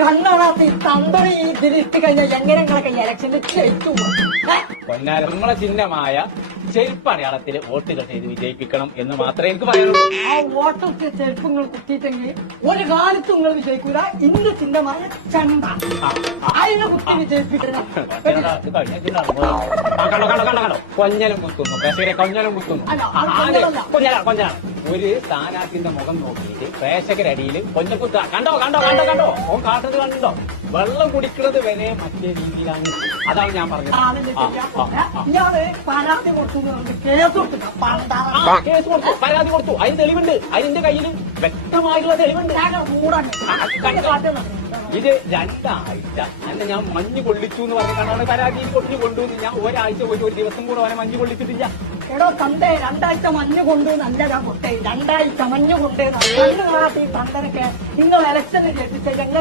കണ്ണാണാത്ത ഈ തന്തറി ഇതിലിട്ട് കഴിഞ്ഞാൽ എങ്ങനെ നിങ്ങളൊക്കെ ഇലക്ഷനിൽ ജയിച്ചു പൊന്നാര നമ്മളെ ചിഹ്നമായ ചെരുപ്പടയാളത്തിൽ വോട്ടുകൾ ചെയ്ത് വിജയിപ്പിക്കണം എന്ന് മാത്രമേ എനിക്ക് പറയുള്ളൂ. ആ വോട്ടൊക്കെ ചെരുപ്പ് നിങ്ങൾ കുത്തിയിട്ടെങ്കിൽ ഒരു കാലത്തും നിങ്ങൾ വിജയിക്കൂല. ഇന്ന് ചിഹ്നമായ ചണ്ട അതിനെ കുത്തി വിജയിപ്പിക്കണം. കണ്ടോ കൊഞ്ഞലും കുത്തുന്നു, പ്രേക്ഷകരെ കൊഞ്ഞലും കുത്തുന്നു. കൊഞ്ഞലാണ് ഒരു സ്ഥാനാർത്ഥിന്റെ മുഖം നോക്കിയിട്ട് പ്രേക്ഷകരടിയിൽ കൊഞ്ഞക്കുത്ത കണ്ടോ കണ്ടോ കണ്ടോ കണ്ടോ ഓൻ കാട്ടുന്നത് കണ്ടോ? വെള്ളം കുടിക്കുന്നത് വരെ മറ്റേ രീതിയിലാണ്. അതാണ് ഞാൻ പറഞ്ഞത്. ഇയാള് പരാതി കൊടുത്തു കേസ് കൊടുത്തു. കേസ് കൊടുത്തു, പരാതി കൊടുത്തു. അതിന് തെളിവുണ്ട്. അതിന്റെ കയ്യിൽ വ്യക്തമായിട്ടുള്ള തെളിവുണ്ട്. ഇത് രണ്ടാഴ്ച അല്ല ഞാൻ മഞ്ഞ് കൊള്ളിച്ചു എന്ന് പറഞ്ഞിട്ടാണ് പരാതി കൊണ്ടു കൊണ്ടുവന്ന്. ഞാൻ ഒരാഴ്ച പോയിട്ട് ഒരു ദിവസം കൂടെ അവനെ മഞ്ഞ് കൊള്ളിച്ചിട്ടില്ല. എടോ തന്തേ, 2 ആഴ്ച മഞ്ഞ് കൊണ്ട് നല്ലതാ പൊട്ടേ. 2 ആഴ്ച മഞ്ഞ് കൊണ്ട് തന്തനൊക്കെ നിങ്ങൾ ഇലക്ഷന് ജയിപ്പിച്ച ഞങ്ങൾക്ക്